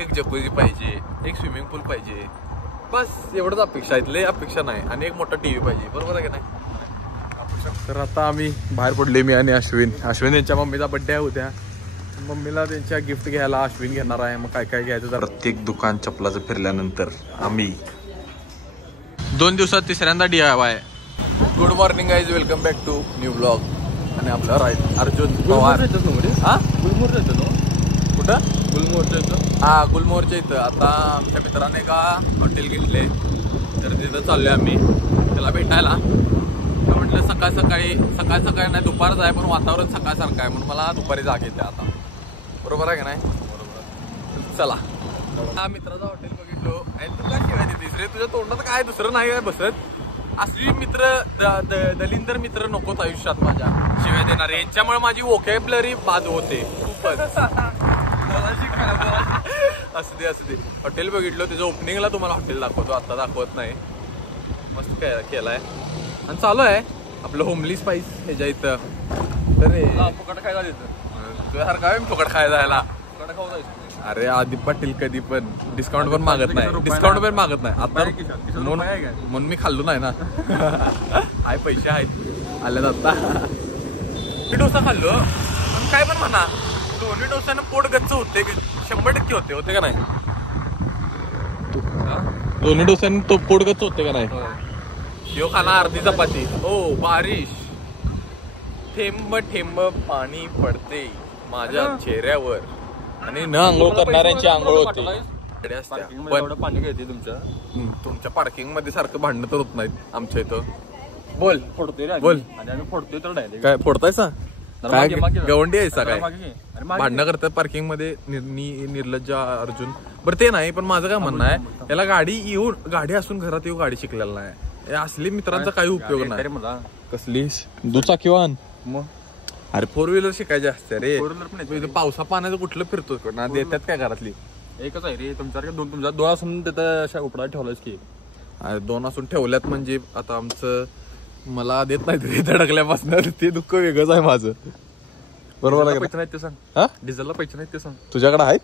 एक जकुझी पाहिजे, एक स्विमिंग पूल पाहिजे, बस एवढंच अपेक्षा आहेत. लय अपेक्षा नाही. आणि एक मोठा टीव्ही पाहिजे. बरोबर आहे का नाही? तर आता आम्ही बाहेर पडले, मी आणि अश्विन यांच्या मम्मीचा बड्डे आहे उद्या. मम्मीला त्यांच्या गिफ्ट घ्यायला अश्विन घेणार आहे. मग काय काय घ्यायचं तर प्रत्येक दुकान चपलाचं फिरल्यानंतर आम्ही 2 दिवसात तिसऱ्यांदा DIY. Good morning guys, welcome back to new blog. आणि आपल्यावर आहे अर्जुन पवार. हा गुलमोहरच्या इथं. कुठं? गुलमोहरच्या इथं. हा गुलमोहरच्या इथं. आता आमच्या मित्राने का हॉटेल घेतले, तर तिथं चाललोय आम्ही त्याला भेटायला. तर म्हटलं सकाळ सकाळी नाही दुपारच आहे, पण वातावरण सकाळसारखं आहे म्हणून मला दुपारी जाग येते आता. बरोबर आहे का नाही? बरोबर. चला. हा मित्राचं हॉटेल बघितलो. आणि तू काय शिवाय देतेस रे? तुझ्या तोंडात काय दुसरं नाही काय बसत? असली मित्र दलिंदर मित्र नकोच आयुष्यात माझ्या, शिवाय देणारे. यांच्यामुळे माझी वोकॅब्युलरी बाद होते खूपच. असू दे. हॉटेल बघितलं, त्याचं ओपनिंगला तुम्हाला हॉटेल दाखवतो, आता दाखवत नाही. मस्त काय केलाय आणि चालू आहे आपलं होमली स्पाइस ह्याच्या इथं. तर फुकट खायला देतं तुझ्यासारखा आहे फुकट खायला जायला. अरे आदिप पाटील कधी पण डिस्काउंट पण मागत नाही. आता म्हणून मी खाल्लो नाही ना. हाय पैसे आहेत आल्यात आता. डोसा खाल्लो, पण काय पण म्हणा, दोन्ही डोस्यानं पोट गच्च होते, 100% होते का नाही? दोन्ही डोस्यानं तो पोट गच्च होते का नाही? यो खाना अर्धी चपाती. ओ बारिश, थेंब थेंब पाणी पडते माझ्या चेहऱ्यावर. आणि न आंघोळ करणाऱ्यांची आंघोळ होते. पाणी घेते तुमच्या पार्किंग मध्ये सारखं भांडण तर होत नाहीत आमच्या इथं. बोल फोडतोय तर काय फोडतायसा? काय गवंडी आहे काय? भांडणं करतात पार्किंग मध्ये निर्लज्ज अर्जुन. बरं ते नाही, पण माझं काय म्हणणं आहे, याला गाडी असून घरात येऊ गाडी शिकलेला नाही. असली मित्रांचा काही उपयोग नाही. कसली दुचाकी वाहन? मग अरे 4 व्हीलर शिकायची असते रे. 4 व्हीलर पण पावसा पाण्याचं कुठलं फिरतोस ना? देतात काय घरातली? एकच आहे रे तुमच्यासारखं. तुमच्या 2 असून तिथं उपडा ठेवलायच की. अरे 2 असून ठेवल्यात म्हणजे आता आमचं मला देत नाही रे धडकल्यापासून. ते दुःख वेगळंच आहे माझं. बरोबर आहे. पैसे नाहीत ते सांग. हा डिझेलला पैसे नाहीत ते सांग. तुझ्याकडे आहेत?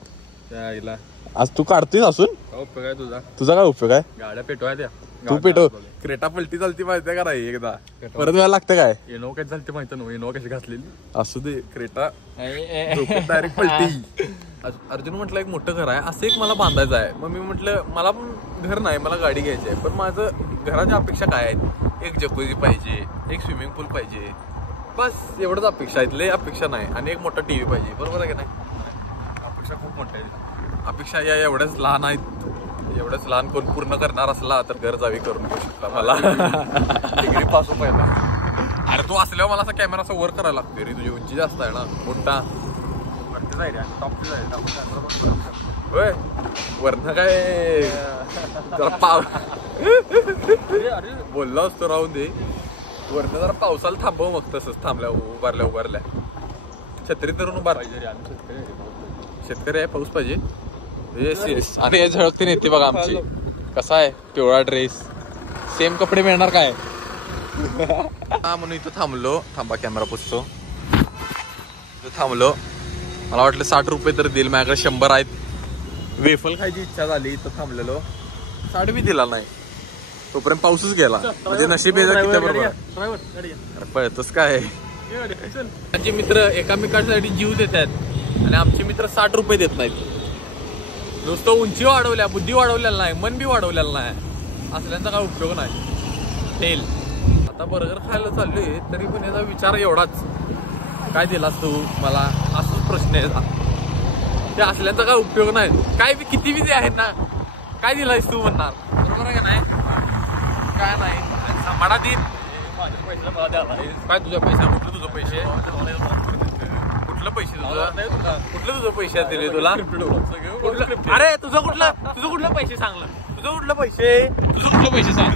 आज तू काढतोय असून उपयोग आहे तुझा काय उपयोग आहे? गाड्या पेटवाय त्या तू पेटव. क्रेटा पलटी चालती माहितीये का नाही? एकदा परत व्हायला लागतं काय? इनो कशी चालते माहिती ना? इनो कशी घातलेली असू दे. क्रेटा डायरेक्ट पलटी. अर्जुन म्हटलं एक मोठं घर आहे, असं एक मला बांधायचं आहे. मग मी म्हटलं मला पण घर नाही, मला गाडी घ्यायची आहे. पण माझं घराच्या अपेक्षा काय आहेत? एक जकुझी पाहिजे, एक स्विमिंग पूल पाहिजे, बस एवढंच अपेक्षा आहेत. लय अपेक्षा नाही. आणि एक मोठा टीव्ही पाहिजे. बरोबर आहे का नाही? अपेक्षा खूप मोठ्या आहेत. अपेक्षा या एवढ्याच लहान आहेत. एवढंच लहान कोण पूर्ण करणार असला तर घर जावी करून घेऊ शकता मला. डिग्री पास हो पहिला. अरे तू असल्यावर मला असा कॅमेरा असा वर करायला लागतोय रे. तुझी उंची जास्त आहे ना, मोठा. होय वरनं काय बोलला असतो राहून दे. वरनं जरा पावसाला थांबव, मग तसंच थांबल्या उभारल्या छत्री धरून उभार. शेतकरी आहे, पाऊस पाहिजे. आणि हे झळकते नेते बघा आमची. कसा आहे पिवळा ड्रेस, सेम कपडे मिळणार काय? हा म्हणून इथं थांबलो. थांबा कॅमेरा पुसतो. इथं थांबलो. मला वाटलं 60 रुपये तर देईल, माझ्याकडे 100 आहेत. वेफल खायची इच्छा झाली, इथं थांबलेलो. 60 बी दिला नाही. तोपर्यंत पाऊसच गेला. म्हणजे नशीब किती बरोबर पळतोस काय? त्यांचे मित्र एकामेकांसाठी जीव देतात आणि आमचे मित्र 60 रुपये देत नाहीत. नुसतं उंची वाढवल्या, बुद्धी वाढवलेला नाही, मन बी वाढवलेलं नाही. असल्यांचा काय उपयोग नाही. फेल. आता बर्गर खायला चाललोय, तरी पण याचा विचार एवढाच, काय दिलास तू मला? असंच प्रश्न आहे. ते असल्यांचा काय उपयोग नाही. काय बी किती बी आहेत ना, काय दिलायस तू म्हणणार. बरोबर आहे का नाही? काय नाही सांभाळा दिन. माझ्या पैशाला मला द्यावा. काय तुझ्या पैसा? कुठलं तुझं पैसे? कुठलं पैसे तुझं? कुठलं तुझं पैसे दिले तुला? अरे तुझं कुठलं पैसे सांगलं? तुझं कुठलं पैसे सांग.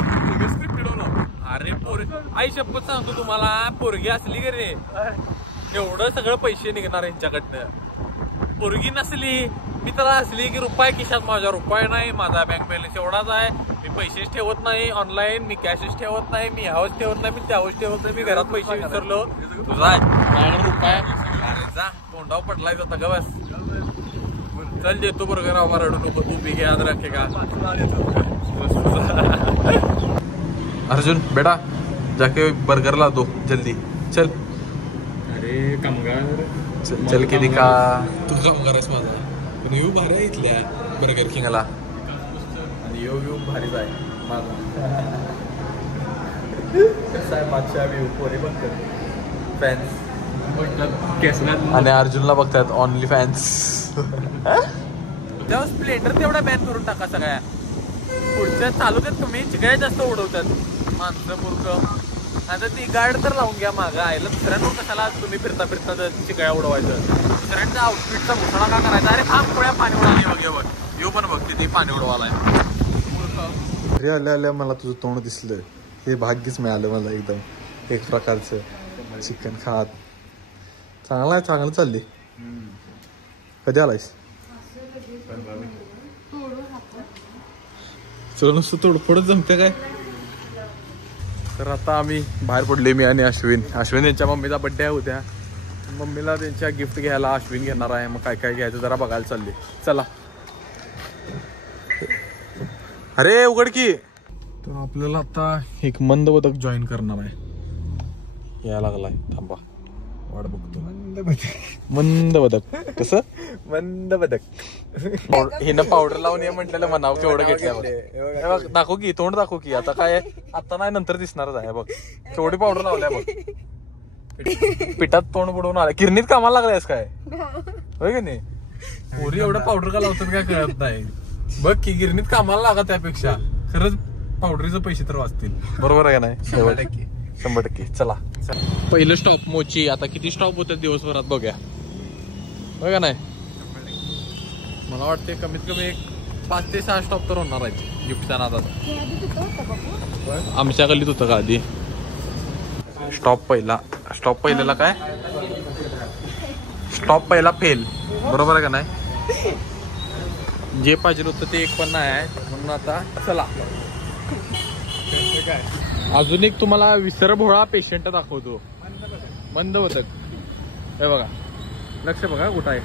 अरे आई शपथ सांगतो तुम्हाला, पोरगी असली का रे एवढं सगळं पैसे निघणार यांच्याकडनं. पोरगी नसली मित्र असली की रुपये खिशात माझ्या रुपये नाही. माझा बँक बॅलन्स एवढाच आहे. मी पैसेच ठेवत नाही ऑनलाईन. मी कॅशच ठेवत नाही. मी ह्यावच ठेवत नाही. मी त्यावच ठेवत नाही. मी घरात पैसे विसरलो. तुझा रुपये जा तोंडावर पडलाय जाता का बस. चल देतो बर्गर आम्हाला रडू नको तू भी याद रखेगा अर्जुन बेटा जाके बर्गर ला दो जल्दी चल अरे कामगार चल किती का तू कामगार आहेस माझा पण येऊ भारी आहे इथल्या बर्गर किंगला आणि येऊ भारीच आहे माझा कसा आहे मागच्या व्ह्यू पोरे बघतात फॅन्स आणि अर्जुनला बघतात ऑनली फॅन्स तेव्हा स्प्लेंडर तेवढा बॅन करून टाका सगळ्या पुढच्या चालू देत तुम्ही चिकळ्या जास्त उडवतात माणसं मूर्ख आता ती गार्ड तर लावून घ्या मागं आयला दुसऱ्यांवर कशाला तुम्ही फिरता चिकळ्या उडवायचं दुसऱ्यांचा आउटफिटचा घुसळा का करायचा अरे हा पोळ्या पाणी उडवली बघ येऊ पण बघ तिथे पाणी उडवालाय अरे आल्या आल्या मला तुझं तोंड दिसलं हे भाग्यच मिळालं मला एकदम एक प्रकारचं चिकन खात चांगलं आहे चांगलं चालली कधी आलायस चल नुसतं तोडफोडच जमते काय तर आता आम्ही बाहेर पडले मी आणि अश्विन यांच्या मम्मीचा बड्डे आहे उद्या मम्मीला त्यांच्या गिफ्ट घ्यायला अश्विन घेणार आहे मग काय काय घ्यायचं जरा बघायला चालले चला अरे उघड की तर आपल्याला आता एक मंद बदक जॉईन करणार आहे यायला लागलाय थांबा वाट बघतो मंद बदक कसं मंद बदक हिनं पावडर लावून ये म्हटलेलं म्हणाव केवढं घेतलं दाखव की तोंड दाखव की आता काय आता नाही नंतर दिसणारच आहे बघ केवढी पावडर लावल्या बघ पिठात तोंड बुडवून आलं किरणीत कामाला लागलायस काय होय की नाही पोरी एवढं पावडर का लावतात काय कळत नाही बघ की गिरणीत कामाला लागा त्यापेक्षा खरंच पावडरीचे पैसे तर वाचतील बरोबर आहे का नाही 100% चला पहिलं स्टॉप मोची आता किती स्टॉप होतात दिवसभरात बघूया बघ का नाही मला वाटते कमीत कमी एक 5 ते 6 स्टॉप तर होणार आहेत गिफ्टच्या नादात आमच्या गल्लीत होतं का आधी स्टॉप पहिल्याला काय स्टॉप पहिला फेल बरोबर आहे का नाही जे पाहिजे होतं ते एक पण नाही आहे म्हणून आता चला अजून एक तुम्हाला विसरभोळा पेशंट दाखवतो मंद बदक हे बघा लक्ष बघा कुठं आहे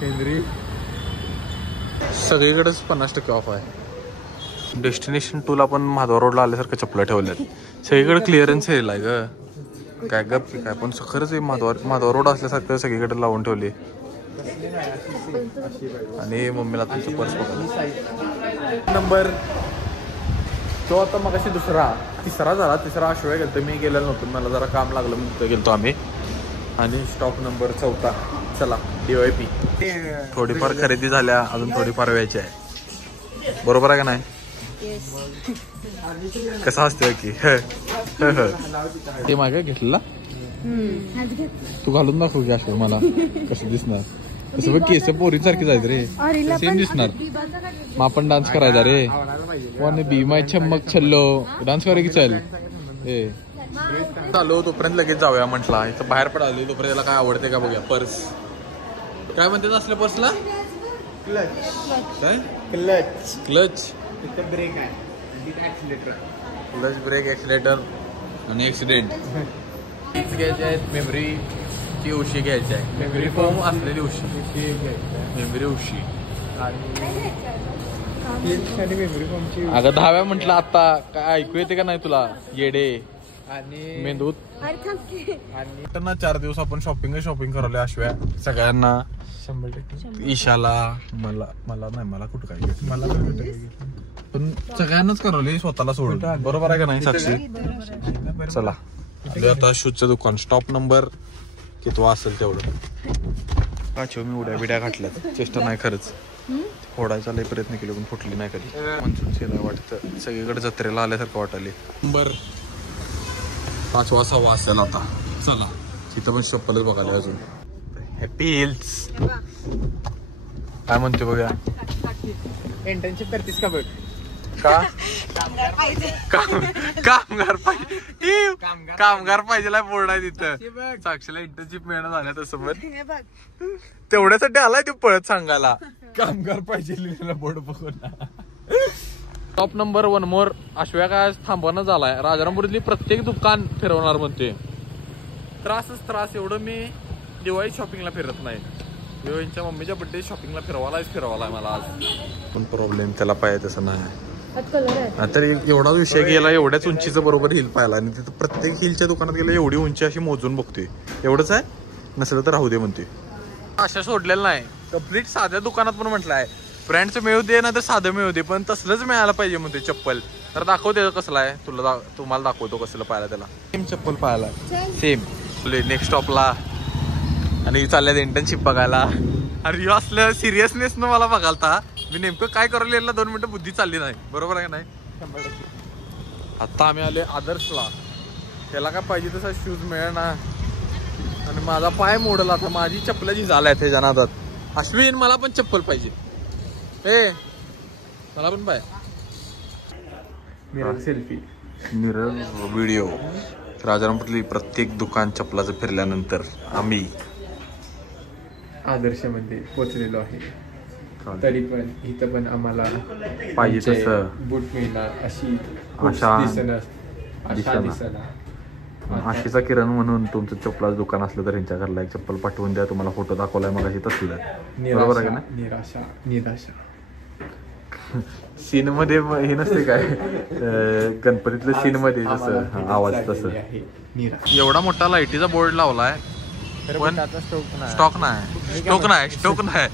केंद्री सगळीकडेच 50% ऑफ आहे डेस्टिनेशन 2 ला पण माधव रोडला आल्यासारखं चपला ठेवल्यात सगळीकडे क्लिअरन्स सेल आहे ग काय गप काय पण खरंच माधव रोड असल्यासारखं सगळीकडे लावून ठेवले आणि मम्मीला तुमचं पर्स बघा नंबर तो आता मग अशी तिसरा झाला आश्वय गेलतो मी गेलेलो नव्हतो मला जरा काम लागलं म्हणून तिथं गेलतो आम्ही आणि स्टॉप नंबर 4 चला DYP थोडीफार खरेदी झाल्या अजून थोडीफार व्यायची आहे बरोबर आहे का नाही कसं असते की ते मागे घेतलेला तू घालून दाखव की आश्वय मला कसं दिसणार कसं बघ केस पोरीसारखी जायचं रे सेम दिसणार मग आपण डान्स करायचा रे वन बी माय छम्मक छल्लो डान्स करा की चल चालू तोपर्यंत लगेच जाऊया म्हटला इथं बाहेर पडालो तोपर्यंत त्याला काय आवडते का बघूया पर्स काय म्हणतात असल्या पर्सला काय क्लच ब्रेक आहे क्लच ब्रेक ऍक्सिलेटर आणि ऍक्सिडेंट घ्यायचे आहेत मेमरीची उशी घ्यायची आहे मेमरी फोम असलेली उशी मेमरी उशी अगं 10व्या म्हटलं आता काय ऐकू येते का नाही तुला येडे आणि मेंदूत आणि 4 दिवस आपण शॉपिंग करवले अश्व्या सगळ्यांना 100% ईशाला मला कुठं काय मला पण सगळ्यांनाच करवले स्वतःला सोडून बरोबर आहे का नाही साक्षी चला आता शूजचं दुकान स्टॉप नंबर किती असेल तेवढं काचो मी उड्या बिड्या घातल्यात चेष्टा नाही खरंच फोडायचा लय प्रयत्न केले पण फुटली नाही कधी मान्सून सेल वाटतं सगळीकडे जत्रेला आल्यासारखं वाटायले नंबर 5वा 6वा असेल आता चला तिथं पण चप्पलच बघायला अजून हॅपी हिल्स काय म्हणते बघा इंटर्नशिप करतेस का बघ का कामगार पाहिजे बोर्ड आहे तिथं साक्षीला इंटर्नशिप मिळणं झाल्या तसं पण तेवढ्यासाठी आलाय ते पळत सांगायला कामगार पाहिजे लिहिलेला बोर्ड बघून टॉप नंबर 1 मोर अश्व्या काय थांबवणं झालाय राजारामपुरीतली प्रत्येक दुकान फिरवणार म्हणते त्रास एवढं मी दिवाळी शॉपिंगला फिरत नाही यांच्या मम्मीच्या बर्थडे शॉपिंगला फिरवालाय मला आज. पण प्रॉब्लेम त्याला पाहिजे तसं नाही. तर एवढा विषय गेला, एवढ्याच उंचीचं बरोबर हिल पाहिला आणि तिथं प्रत्येक हिलच्या दुकानात गेलं एवढी उंची अशी मोजून बघतोय. एवढंच आहे, नसलं तर राहू दे म्हणते. अशा सोडलेलं नाही, कम्प्लीट साध्या दुकानात पण म्हटलं आहे ब्रँडचं मिळू दे ना तर साधं मिळू दे, पण तसलंच मिळायला पाहिजे म्हणते चप्पल. तर दाखवते कसलं आहे, तुम्हाला दाखवतो कसलं पाहायला. त्याला सेम चप्पल पाहायला सेम. नेक्स्ट स्टॉपला आणि चालल्यात इंटर्नशिप बघायला. अरे असलं सिरियसनेस न मला बघालता, मी नेमकं काय करायला 2 मिनिटं बुद्धी चालली नाही. बरोबर आहे नाही. आता आम्ही आले आदर्शला. त्याला काय पाहिजे तसा शूज मिळेना आणि माझा पाय मोडला. आता माझी चप्पलाची झाला आहे त्याच्या नादात. अश्विन मला पण चप्पल पाहिजे. मला पण पाहिजे. Selfie mirror video. राजारामपुरातली प्रत्येक दुकान चप्पलाचं फिरल्यानंतर आम्ही आदर्शमध्ये पोचलेलो आहे. तरी पण इथं पण आम्हाला पाहिजे तसं बूट मिळणार अशी आशा दिसना. आशीचा किरण म्हणून तुमचं चप्पलाचं दुकान असलं तर यांच्या घरला एक चप्पल पाठवून द्या. तुम्हाला फोटो दाखवलाय मग तसलं. बरोबर आहे का ना. निराशा सीन मध्ये हे नसते काय, गणपतीतलं सीन मध्ये जसं आवाज तसं. एवढा मोठा लाईटीचा बोर्ड लावलाय पण स्टॉक नाही.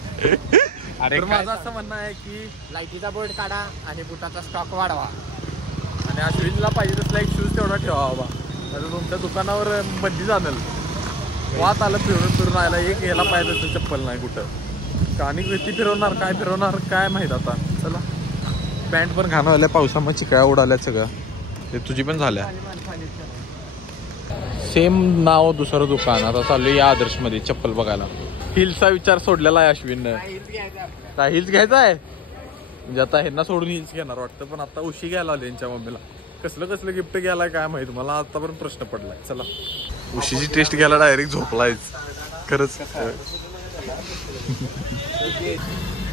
तर माझं असं म्हणणं आहे की लाईटीचा बोर्ड काढा आणि बुटाचा स्टॉक वाढवा. आणि अश्विनला पाहिजे तसला एक शूज तेवढा ठेवा बाबा. तर तुमच्या दुकानावर बंदी जाणल. वात आलं फिरून राहिला, एक यायला पाहिजे तसं चप्पल नाही कुठं. आणि किती फिरवणार काय माहित आता. चला पॅन्ट पण घाणं आल्या, पावसामुळे चिकळ्या उडाल्या सगळ्या. ते तुझी पण झाल्या. सेम नाव दुसरं दुकान. आता चालू या आदर्श मध्ये चप्पल बघायला. हिल्सचा विचार सोडलेला आहे अश्विननं. काय हिल्स घ्यायचा आहे म्हणजे आता ह्यांना सोडून हिल्स घेणार वाटतं. पण आता उशी घ्यायला आली यांच्या मम्मीला. कसलं गिफ्ट घ्यायला काय माहित, मला आता पण प्रश्न पडलाय. चला उशीची टेस्ट घ्यायला डायरेक्ट झोपलायच खरंच.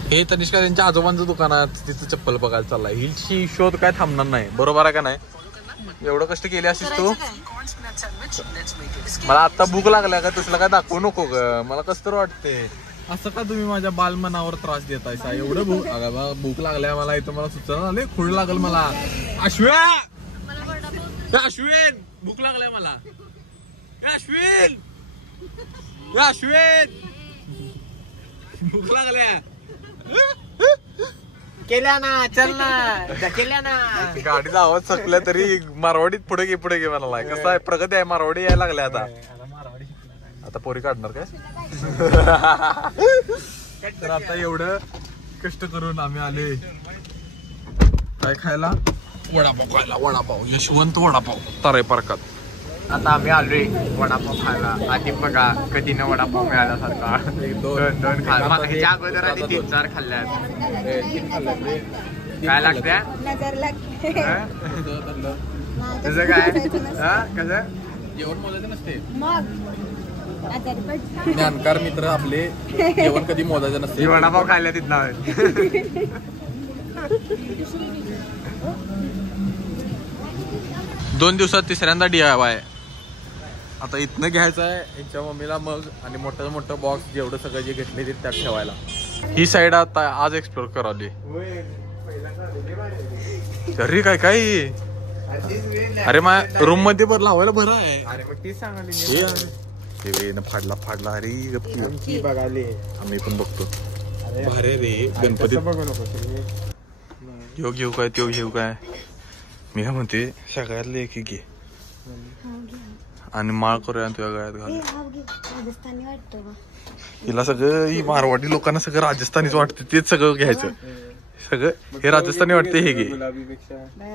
हे तनिष्का त्यांच्या आजोबांचं दुकान आहे, तिथं चप्पल बघायला चाललाय. हिल्सची शोध काय थांबणार नाही. बरोबर आहे का नाही. एवढं कष्ट केले असेल तू. मला आता भूक लागल्या का तसलं काय दाखवू नको ग. मला कसं तर वाटते. असं का तुम्ही माझ्या बालमनावर त्रास देतायसा. एवढं भूक लागल्या मला. इथं मला सुचना झाले, खुळ लागल मला. अश्विन भूक लागलाय मला. अश्विन भूक लागल्या. केल्या ना, चल ना, केल्या ना. गाडीचा आवाज चकला तरी मारवाडीत पुढे घे म्हणाला. कसं आहे, प्रगती आहे. मारवाडी यायला लागले आता पोरी काढणार काय. तर आता एवढं कष्ट करून आम्ही आले काय खायला. वडापाव यशवंत वडापाव ताराई पार्कात. आता आम्ही आलोय वडापाव खायला. आधी बघा कधी न वडापाव मिळाल्यासारखा. दोन खाल्ला. ह्याच्या अगोदर आधी 3-4 खाल्ल्यात. काय लागत्या तुझं काय कसं जेवण मोजायचं नसते. ज्ञानकार मित्र आपले जेवण कधी मोजायचं नसते. वडापाव खायला तिथं. 2 दिवसात 3ऱ्यांदा DIY. आता इथनं घ्यायचं आहे यांच्या मम्मीला मग. आणि मोठं बॉक्स जेवढं सगळं जे घेतले ते त्यात ठेवायला. ही साईड आता आज एक्सप्लोर करावली. तरी काय अरे माझ्या रूम मध्ये बरं लावायला बरं आहे. अरे मग ती सांगली फाडला. अरे बघाले आम्ही पण बघतो. भारे रे गणपती. बघू नको तो घेऊ काय. मी काय म्हणते सगळ्यातले एक घे आणि माळ करूया तुझ्या गळ्यात घाल. हिला सगळं ही मारवाडी लोकांना सगळं राजस्थानीच वाटते. तेच सगळं घ्यायचं. सगळं हे राजस्थानी वाटते. हे घे.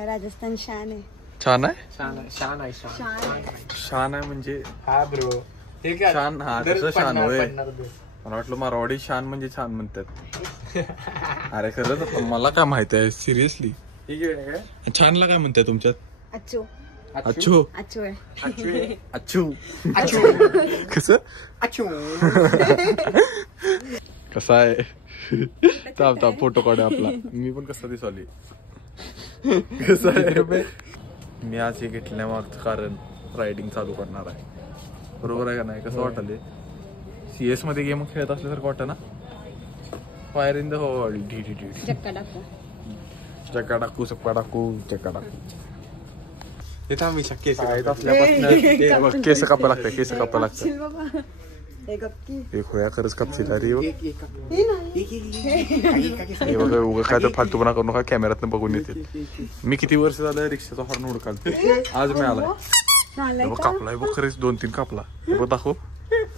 राजस्थान शान आहे. छान आहे. शान आहे म्हणजे हा ब्रो शान. हा तसं शान होय. मला वाटलं मारवाडी शान म्हणजे छान म्हणतात. अरे खरंच मला काय माहित आहे सिरियसली. छानला काय म्हणताय तुमच्यात. अच्छो अच्छो अच्छो अच्छू कसं कसा आहे. थांब फोटो काढ आपला. मी पण कसा दिसली. कसं आहे. मी आज हे घेतल्यामागचं कारण रायडिंग चालू करणार आहे. बरोबर आहे का नाही. कसं वाटले. CS मध्ये गेम खेळत असल्यासारखं वाटतं ना. Fire in the hole. चक्का टाकू. चक्का टाकू चक्का टाकू चक्का टाकू. इथं आम्ही केस असल्यापासून केस कापा लागतं केस कापा लागतं. चिल बाबा. हे गप्पी. एक होया खरंच कापतील अरे. हे नाही. हे बघा उगा काय तर फालतूपणा करू नका. कॅमेऱ्यातनं बघून येते. मी किती वर्ष झालं रिक्षाचा हॉर्न हुडकाल आज मिळालाय. नालाय का? कापलाय बघ खरेच 2-3 कापला. बघ दाखव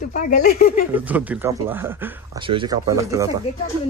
तू पागल आहे. 2-3 कापला. अशा वेळेचे कापायला लागतात आता. सगळे काढून